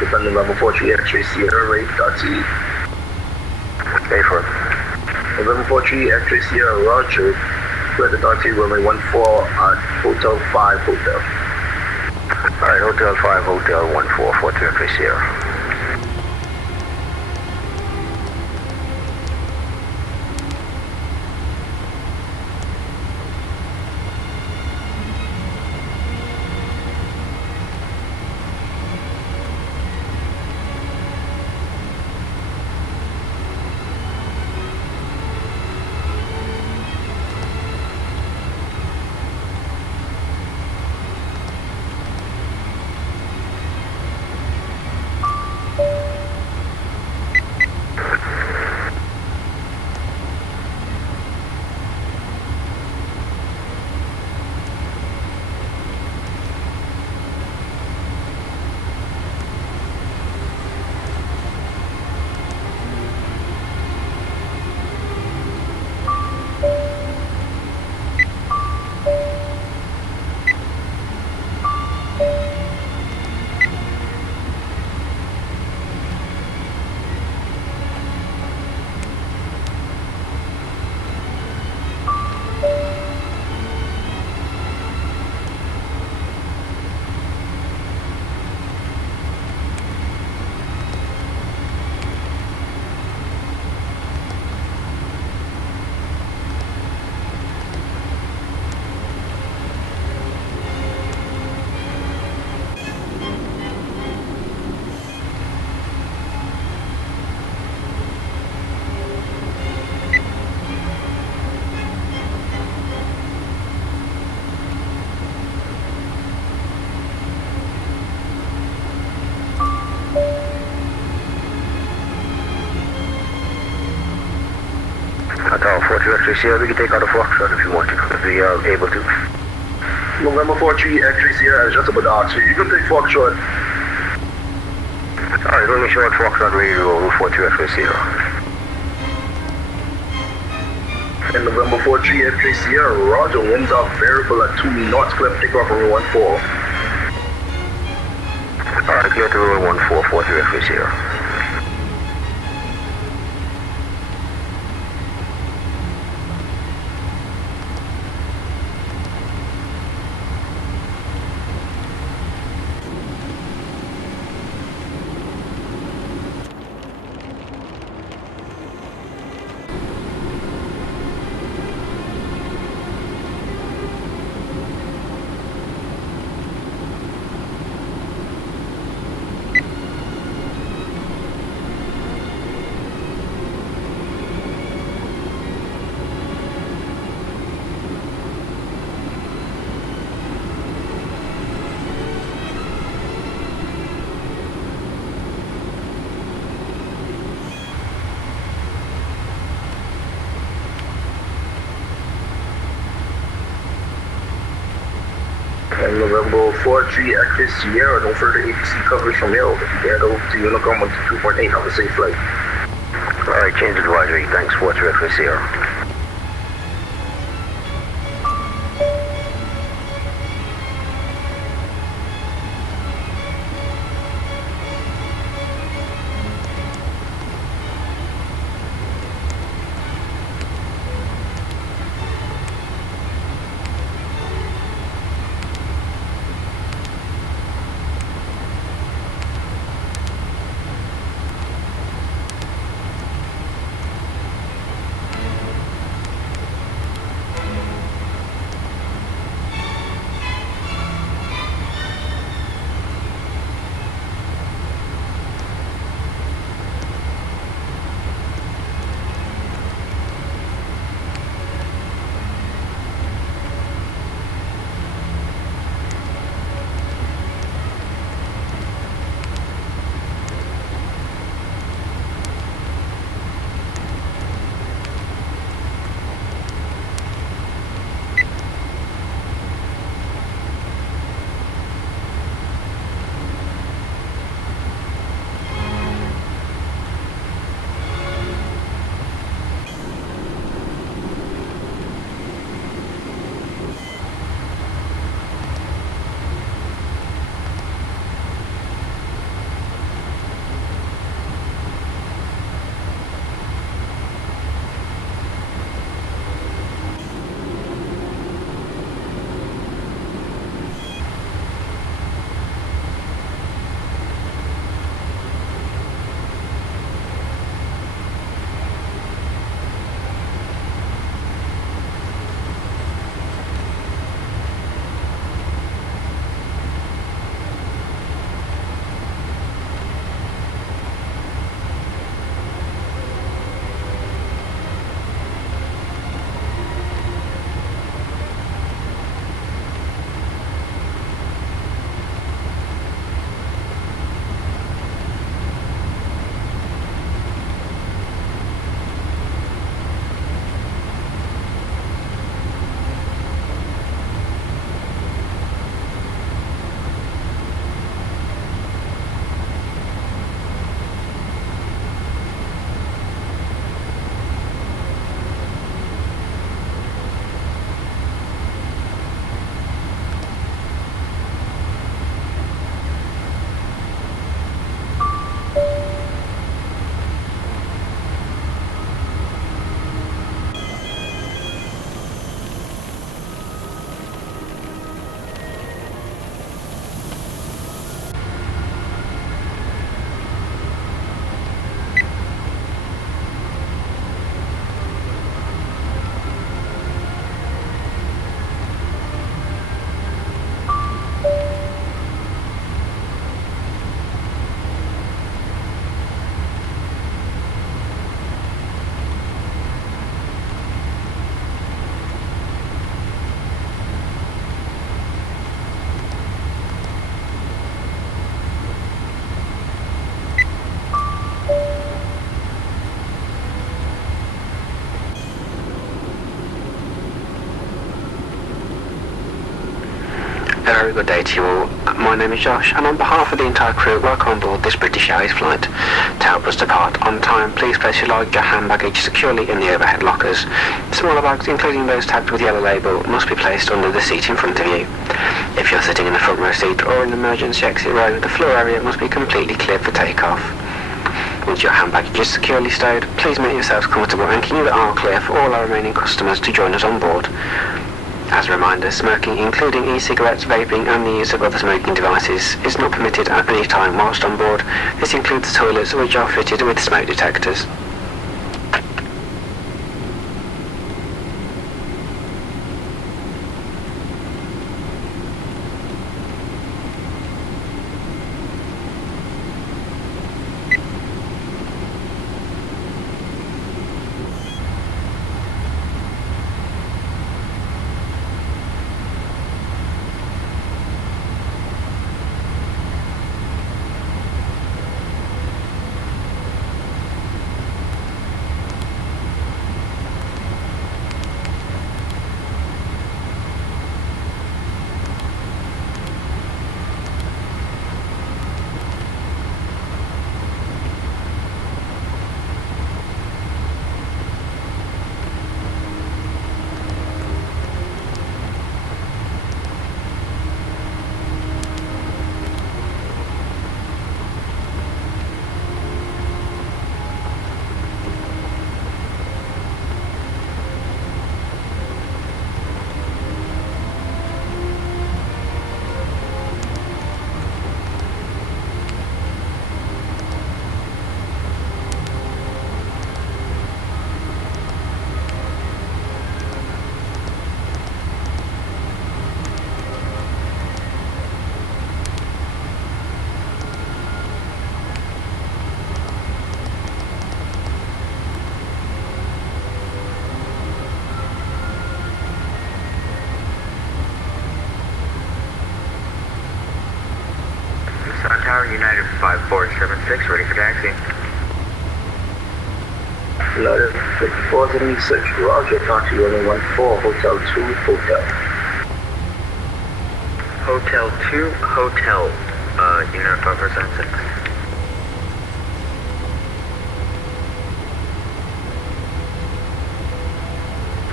Defend November 43 X-ray Sierra rate .T. Pay for it. November 43 X-ray Sierra Roger. Credit .T runway 14 at Hotel 5 Hotel. Alright, Hotel 5 Hotel 1442 X-ray Sierra. Sierra, we can take out a Foxtrot if you want to, if we are able to. November 43 X-ray Sierra is just about to ask you. You can take Foxtrot. Alright, let me show it Foxtrot radio, Route 42 X-ray Sierra. And November 43 X-ray Sierra, Roger, winds are variable at 2 knots, clip, take off on runway 14. Alright, clear to runway 14, 42 X-ray Sierra. And November 43 X-ray Sierra, no further ATC coverage from here. If you get over to Unicom 2.8, have a safe flight. Alright, change advisory, thanks, 43 X-ray Sierra. very good day to you all. My name is Josh, and on behalf of the entire crew, welcome on board this British Airways flight. To help us depart on time, please place your luggage or hand baggage securely in the overhead lockers. Smaller bags, including those tagged with yellow label, must be placed under the seat in front of you. If you're sitting in the front row seat or in an emergency exit row, the floor area must be completely cleared for takeoff. Once your hand baggage is securely stowed, please make yourselves comfortable and keep the aisle clear for all our remaining customers to join us on board. As a reminder, smoking, including e-cigarettes, vaping and the use of other smoking devices, is not permitted at any time whilst on board. This includes toilets which are fitted with smoke detectors. United 5476, ready for taxi. United 5476, Roger, taxi runway 14, Hotel 2, Hotel. Hotel 2, Hotel, United 5476.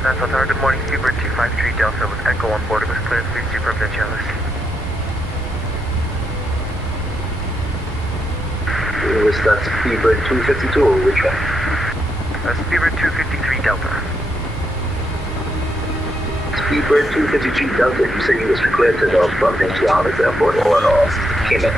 Nassau Tower, good morning, Speedbird 253 Delta with Echo on board. It was cleared, please do provincialis. Was that Speedbird 252 or which one? Speedbird 253 Delta. Speedbird 253 Delta, you said you was cleared to the Provincialis Airport or came in?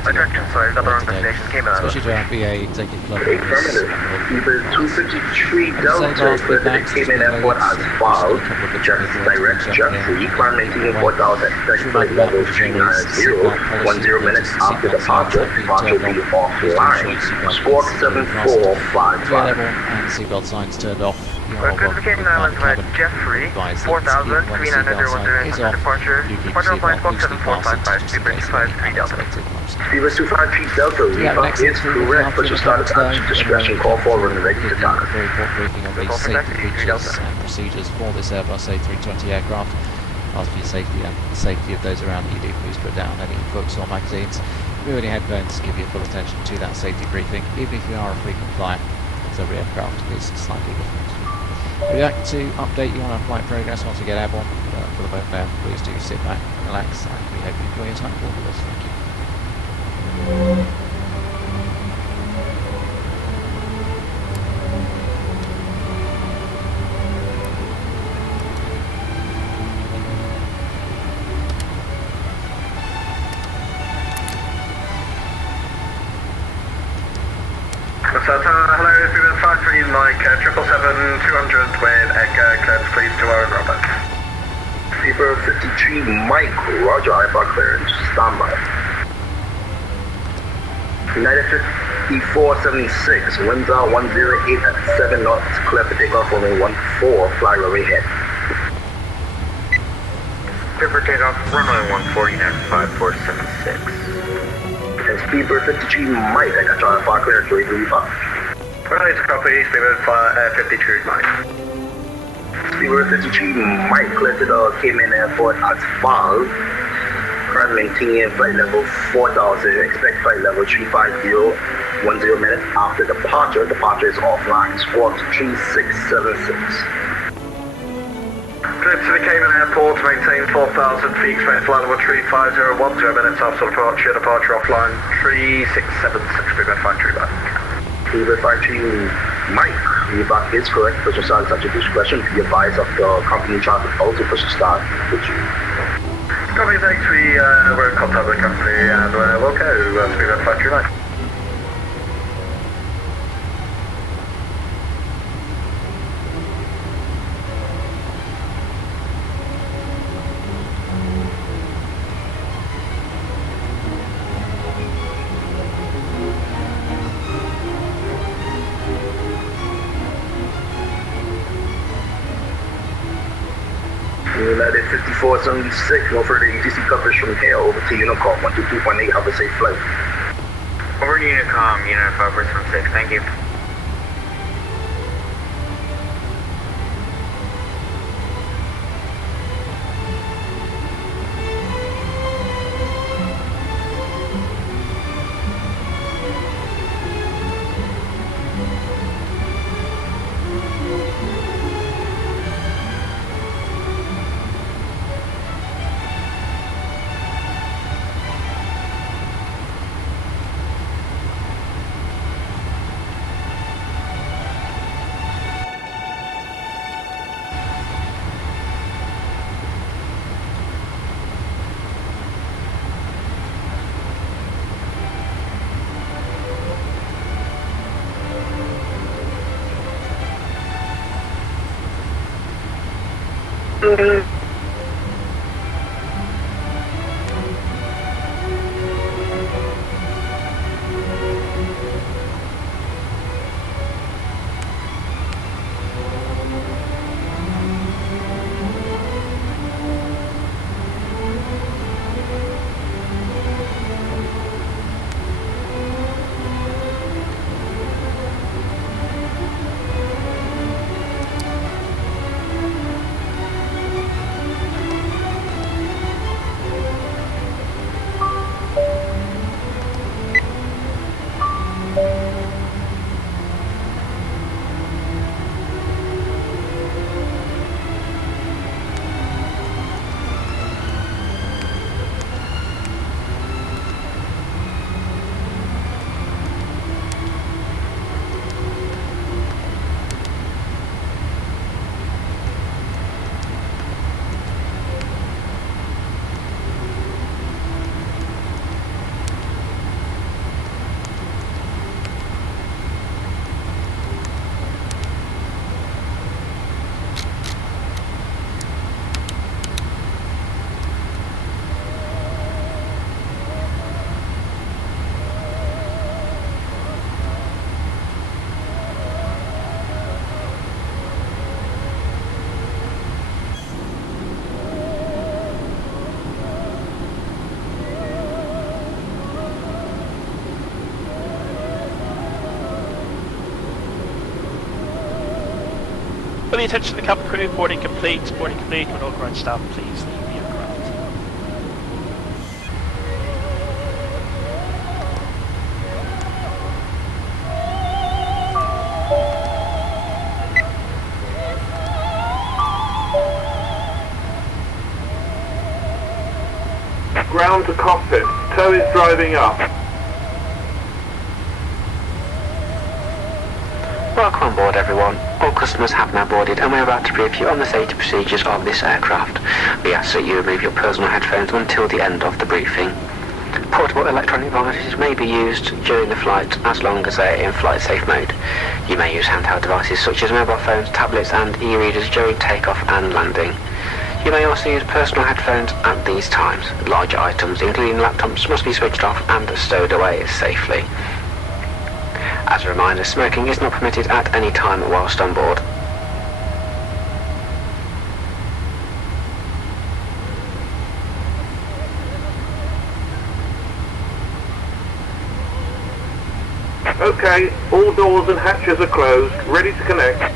Direction, sorry, got the wrong destination, came in. Especially to our BA executive club. Affirmative. Speedbird 253 Delta, cleared to the Cayman Airport as filed. Just direct Jeffrey, climb maintaining 4,000 flight level 390, 10 minutes after departure. Departure will be offline. Squawk 7455. And seatbelt signs turned off. We're good for Cayman Islands with Jeffrey, 4,000, 390 departure. Departure offline, squawk 7455, Speedbird 253 Delta. Speedbird 253 Delta, refund is correct, but you started at discretion, call forward and ready to dock. Very important briefing on the safety features and procedures for this Airbus A320 aircraft. Ask for your safety and the safety of those around you. Do please put down any books or magazines. Remove any headphones, give your full attention to that safety briefing, even if you are a frequent flyer, as every aircraft is slightly different. We'd like to update you on our flight progress once we get airborne. For the boat there, please do sit back, relax, and we hope you enjoy your time aboard with us. Thank you. Hello, Speedbird 53 Mike, 777-200 with Echo, clearance please to our Robert. Speedbird 53 Mike, Roger, IFR clearance, standby. United 5476, winds are 108 at 7 knots, clear for takeoff, only 14, fly runway head. Clear for takeoff, runway 14, United 5476. And Speedbird 53 Mike, I got your IFR clearance, ready to refund. Runway to copy, Speedbird 53 Mike. Fever 53 Mike clear to the Cayman Airport at FAL. Current maintaining flight level 4000. Expect flight level 350. 10 minutes after departure. Departure is offline. Squawk 3676. Clear to the Cayman Airport, maintain 4,000 feet, expect flight level 350, 10 minutes after departure, departure offline, 3676, Fever 53 back. Fever 53 Mike, feedback is correct, push to start at your discretion, be advised of the company charter also push to start with you. Company thanks, we're in contact with the company and we'll go, Fever 53 back. United 5476, no further ATC coverage from here, over to Unicom 122.8, have a safe flight. Over to Unicom, Unit 5476, thank you. For the attention of the cabin crew, boarding complete, when all ground staff, please leave the aircraft. Ground to cockpit, tow is driving up. Welcome on board everyone. All customers have now boarded and we're about to brief you on the safety procedures of this aircraft. We ask that you remove your personal headphones until the end of the briefing. Portable electronic devices may be used during the flight as long as they are in flight safe mode. You may use handheld devices such as mobile phones, tablets and e-readers during takeoff and landing. You may also use personal headphones at these times. Larger items, including laptops, must be switched off and stowed away safely. As a reminder, smoking is not permitted at any time whilst on board. Okay, all doors and hatches are closed, ready to connect.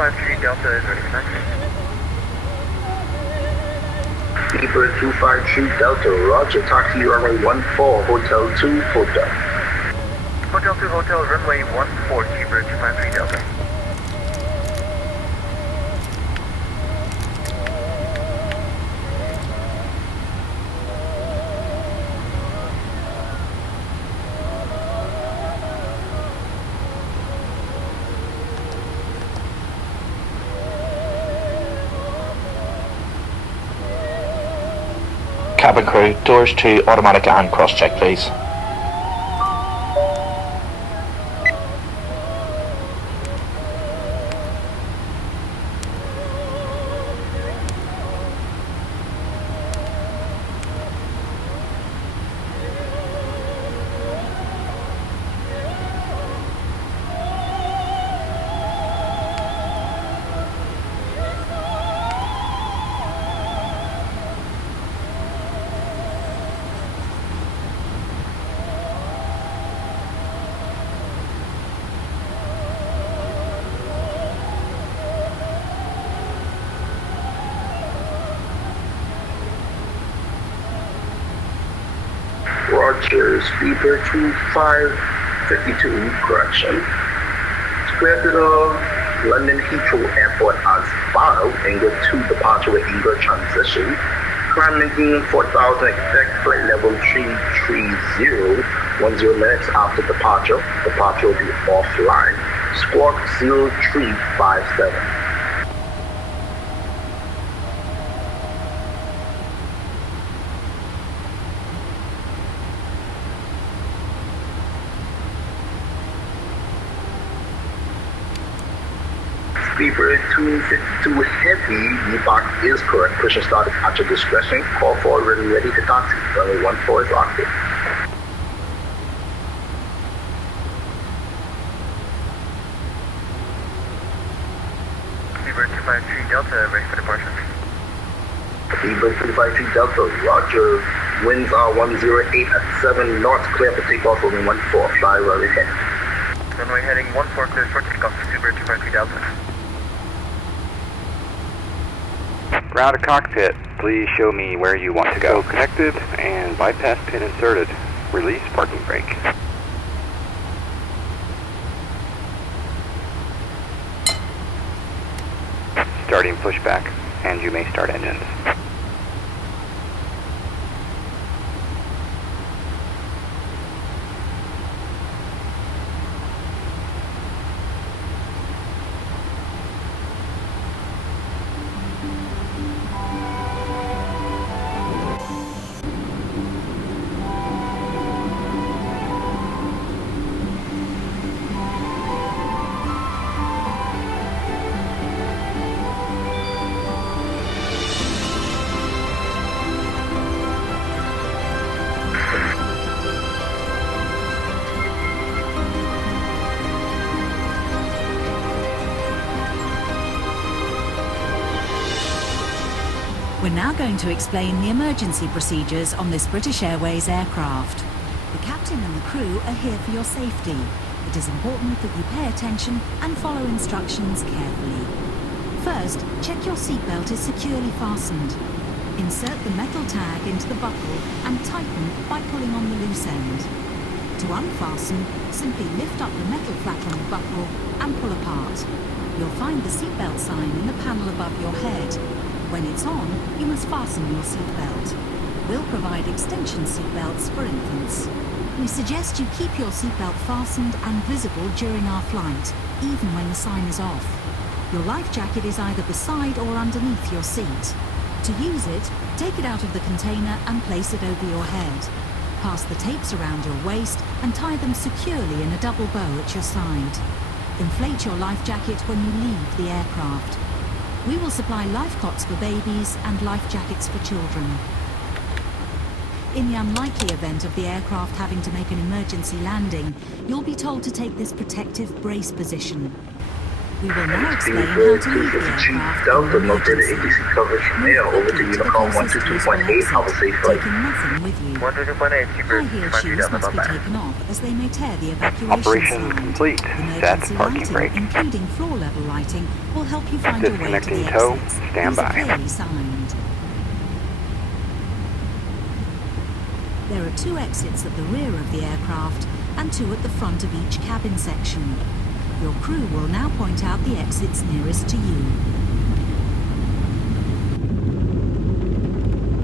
253 Delta is ready for taxi. Beaver 253 Delta, roger, taxi runway 14, Hotel 2, Hotel. Hotel 2, Hotel, runway 14, Beaver 253 Delta. Cabin crew, doors to automatic and cross-check, please. Rogers, Beaver 2552, correction. Square to the London Heathrow Airport as filed and get to departure with eager transition. Climb maintaining 4,000, expect flight level 330, 10 minutes after departure. Departure will be offline. Squawk 0357. Beaver 252 Heavy, VBAC is correct. Push and start at your discretion. Call for ready to taxi. Runway 14 is locked in. Beaver 253 Delta, ready for departure. Beaver 253 Delta, roger. Winds are 108 at 7 knots. Clear for takeoff. Runway 14. Fly runway heading. Runway heading 14, clear for takeoff. Beaver 253 Delta. Ground to cockpit, please show me where you want to go. Connected and bypass pin inserted. Release parking brake. Starting pushback, and you may start engines. We're now going to explain the emergency procedures on this British Airways aircraft. The captain and the crew are here for your safety. It is important that you pay attention and follow instructions carefully. First, check your seatbelt is securely fastened. Insert the metal tag into the buckle and tighten by pulling on the loose end. To unfasten, simply lift up the metal flap on the buckle and pull apart. You'll find the seatbelt sign in the panel above your head. When it's on, you must fasten your seatbelt. We'll provide extension seatbelts for infants. We suggest you keep your seatbelt fastened and visible during our flight, even when the sign is off. Your life jacket is either beside or underneath your seat. To use it, take it out of the container and place it over your head. Pass the tapes around your waist and tie them securely in a double bow at your side. Inflate your life jacket when you leave the aircraft. We will supply life cots for babies and life jackets for children. In the unlikely event of the aircraft having to make an emergency landing, you'll be told to take this protective brace position. We will now explain how Speedbird to leave the 253 aircraft Delta, in no further emergency. ATC coverage from Move here over to quickly to the Unicom closest useful 122.8, have a exit, safe flight. taking nothing with you. 122.8, High heel shoes must be taken off as they may tear the evacuation Operation slide. complete. Emergency Set parking lighting, brake. including floor level lighting, will help you find your way to Disconnecting the tow. exits. Stand These are by. clearly signed. There are 2 exits at the rear of the aircraft and 2 at the front of each cabin section. Your crew will now point out the exits nearest to you.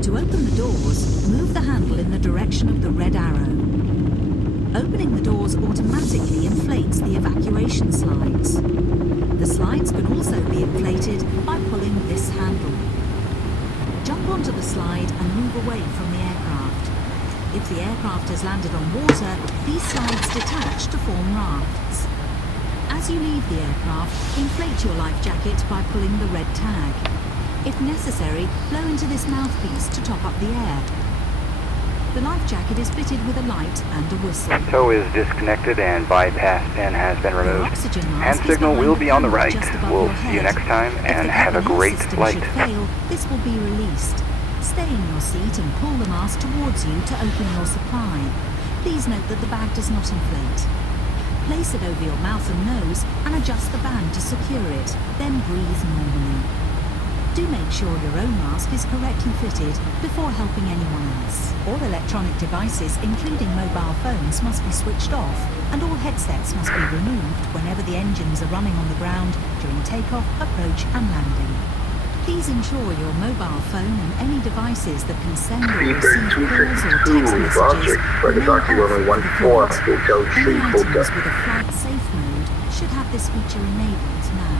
To open the doors, move the handle in the direction of the red arrow. Opening the doors automatically inflates the evacuation slides. The slides can also be inflated by pulling this handle. Jump onto the slide and move away from the aircraft. If the aircraft has landed on water, these slides detach to form rafts. As you leave the aircraft, inflate your life jacket by pulling the red tag. If necessary, blow into this mouthpiece to top up the air. The life jacket is fitted with a light and a whistle. Tow is disconnected and bypass pin has been Your removed. oxygen Hand mask is signal behind will the be on the panel right. just above We'll your see you head. next time If and the have a cabin air great system flight. should fail, this will be released. Stay in your seat and pull the mask towards you to open your supply. Please note that the bag does not inflate. Place it over your mouth and nose and adjust the band to secure it, then breathe normally. Do make sure your own mask is correctly fitted before helping anyone else. All electronic devices, including mobile phones, must be switched off, and all headsets must be removed whenever the engines are running on the ground during takeoff, approach and landing. Please ensure your mobile phone and any devices that can send or receive calls or text messages remain off for the flight. Any items with a flight safe mode should have this feature enabled now.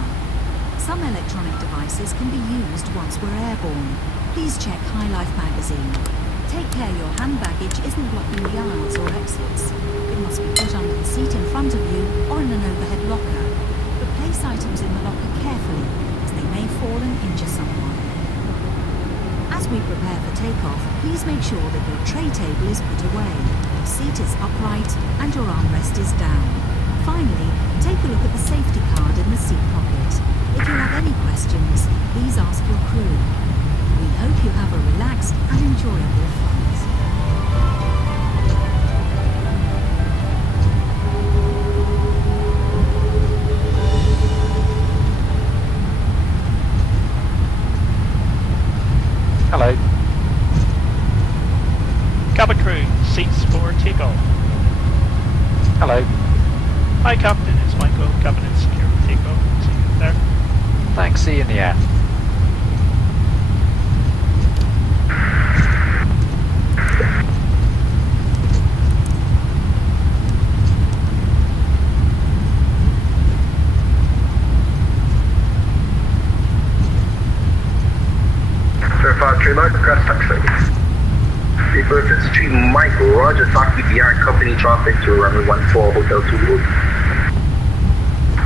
Some electronic devices can be used once we're airborne. Please check High Life magazine. Take care your hand baggage isn't blocking the aisles or exits. It must be put under the seat in front of you or in an overhead locker. But place items in the locker carefully, as they may fall and injure someone. As we prepare for takeoff, please make sure that your tray table is put away, your seat is upright, and your armrest is down. Finally, take a look at the safety card in the seat pocket. If you have any questions, please ask your crew. We hope you have a relaxed and enjoyable flight. Hello. Cabin crew, seats for takeoff. Hello. Hi Captain, it's Michael, cabin and secure takeoff. See you there. Thanks, see you in the air. Crest taxi. Speedbird 53 Mike, Roger, taxi behind company traffic to runway 14, Hotel 2.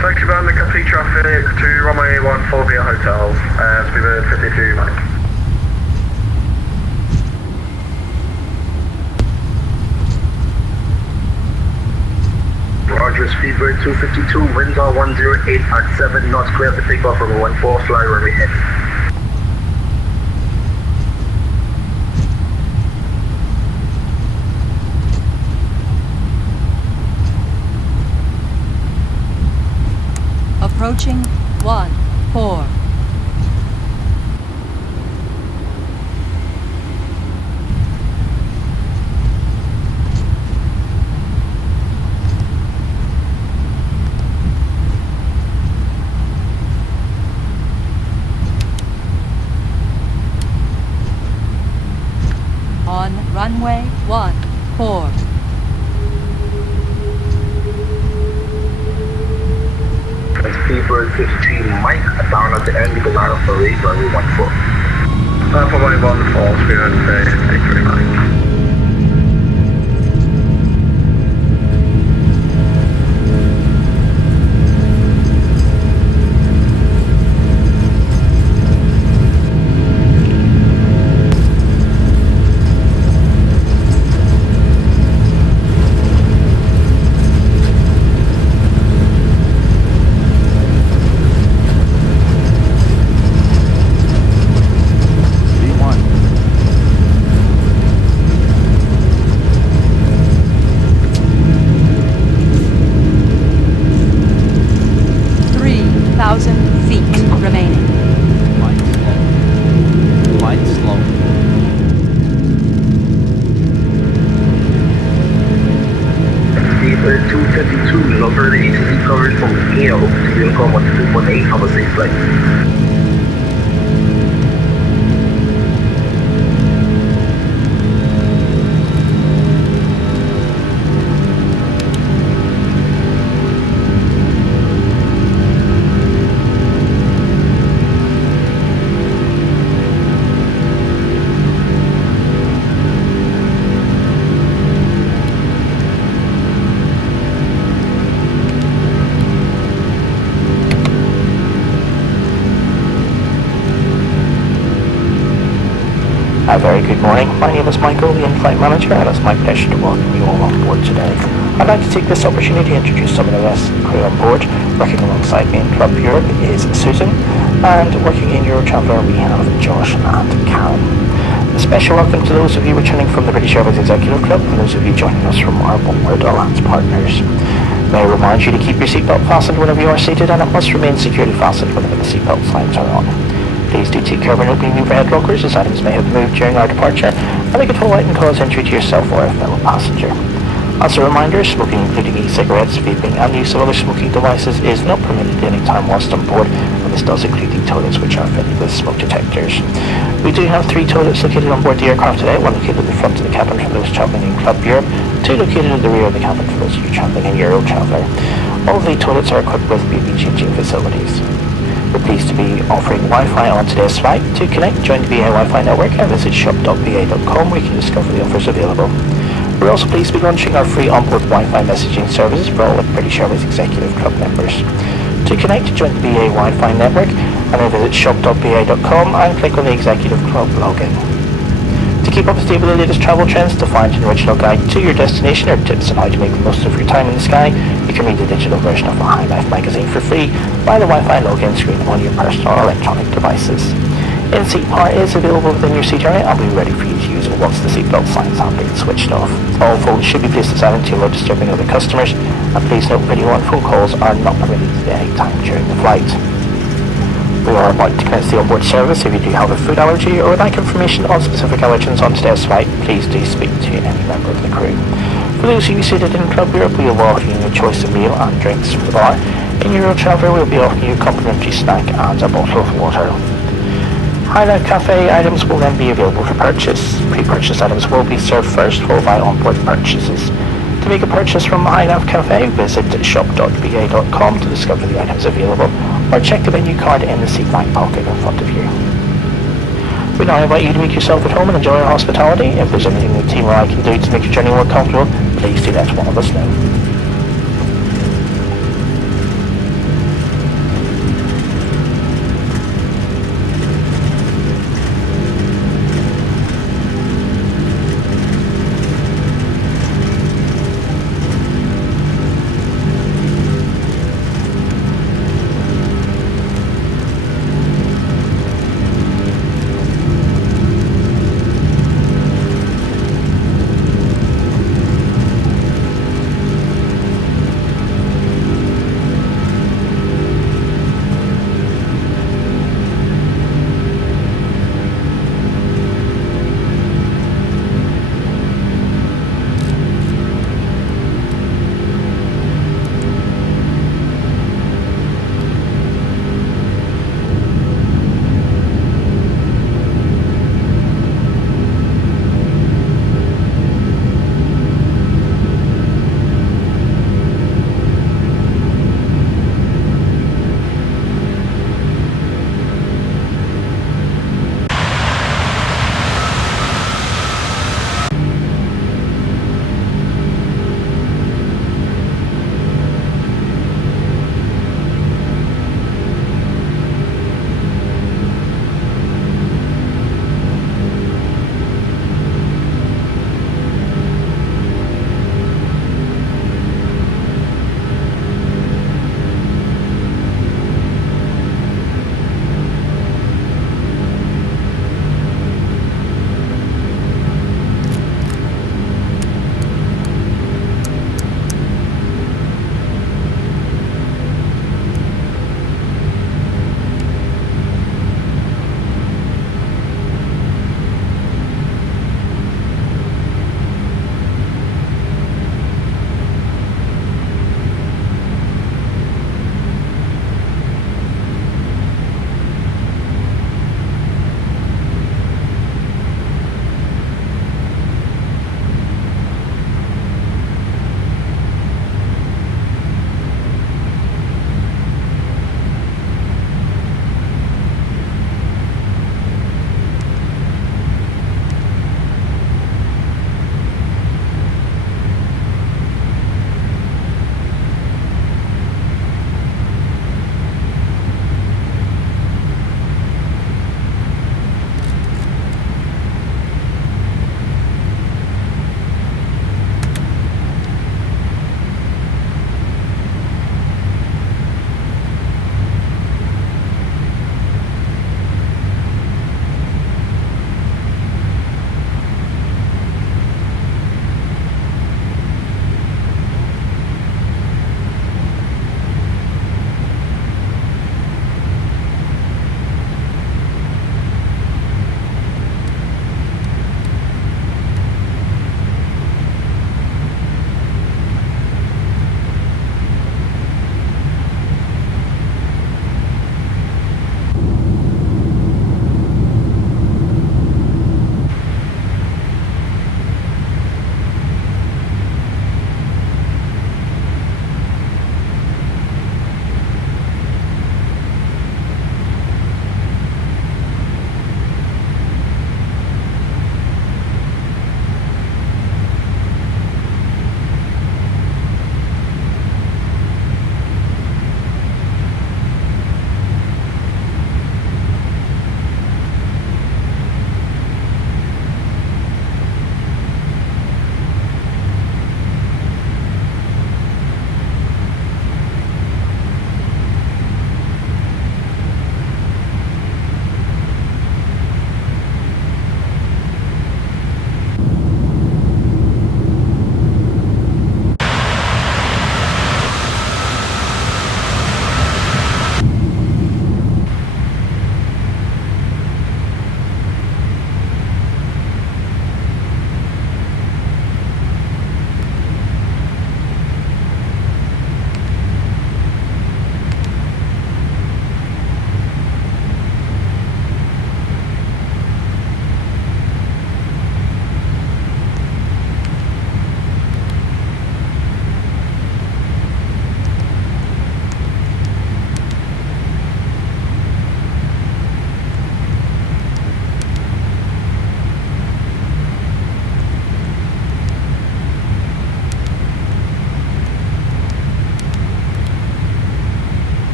Taxi behind the company traffic to runway 14 via hotel. Speedbird 52 Mike. Roger, Speedbird 252, winds are 108 at 7 knots, clear to take off from 14, fly runway heavy. Approaching 14. On runway 14. Speedbird 53 Mike, down at the end of the line of parade, runway 14. Runway 14, Speedbird 53 Mike. Uniform 12.8, have a safe flight. A very good morning. My name is Michael, the in-flight manager, and it's my pleasure to welcome you all on board today. I'd like to take this opportunity to introduce some of the rest of the crew on board. Working alongside me in Club Europe is Susan, and working in Eurotraveller we have Josh and Karen. A special welcome to those of you returning from the British Airways Executive Club and those of you joining us from our Onward Alliance partners. May I remind you to keep your seatbelt fastened whenever you are seated, and it must remain securely fastened whenever the seatbelt signs are on. Please do take care of opening the overhead lockers, as items may have moved during our departure, and they could fall out and cause injury to yourself or a fellow passenger. As a reminder, smoking including e-cigarettes, vaping and use of other smoking devices is not permitted at any time whilst on board, and this does include the toilets which are fitted with smoke detectors. We do have 3 toilets located on board the aircraft today, one located at the front of the cabin for those travelling in Club Europe, 2 located at the rear of the cabin for those of you travelling in Eurotraveller. All of the toilets are equipped with BB changing facilities. We're pleased to be offering Wi-Fi on today's flight. To connect, join the BA Wi-Fi network and visit shop.ba.com where you can discover the offers available. We're also pleased to be launching our free onboard Wi-Fi messaging services for all of British Airways Executive Club members. To connect, join the BA Wi-Fi network and then visit shop.ba.com and click on the Executive Club login. To keep up to date with the latest travel trends, to find an original guide to your destination or tips on how to make the most of your time in the sky, you can read the digital version of our High Life magazine for free via the Wi-Fi login screen on your personal or electronic devices. In-seat power is available within your seat area and will be ready for you to use once the seatbelt signs have been switched off. All phones should be placed aside to avoid disturbing other customers, and please note video and phone calls are not permitted at any time during the flight. We are about to commence the onboard service. If you do have a food allergy or would like information on specific allergens on today's flight, please do speak to any member of the crew. For those of you seated in Club Europe, we will be offering you a choice of meal and drinks from the bar. In Eurotraveller, we will be offering you a complimentary snack and a bottle of water. High Life Cafe items will then be available for purchase. Pre-purchase items will be served first, followed by onboard purchases. To make a purchase from High Life Cafe, visit shop.ba.com to discover the items available, or check the menu card in the seat back pocket in front of you. We now invite you to make yourself at home and enjoy our hospitality. If there's anything the team or I can do to make your journey more comfortable, please do let one of us know.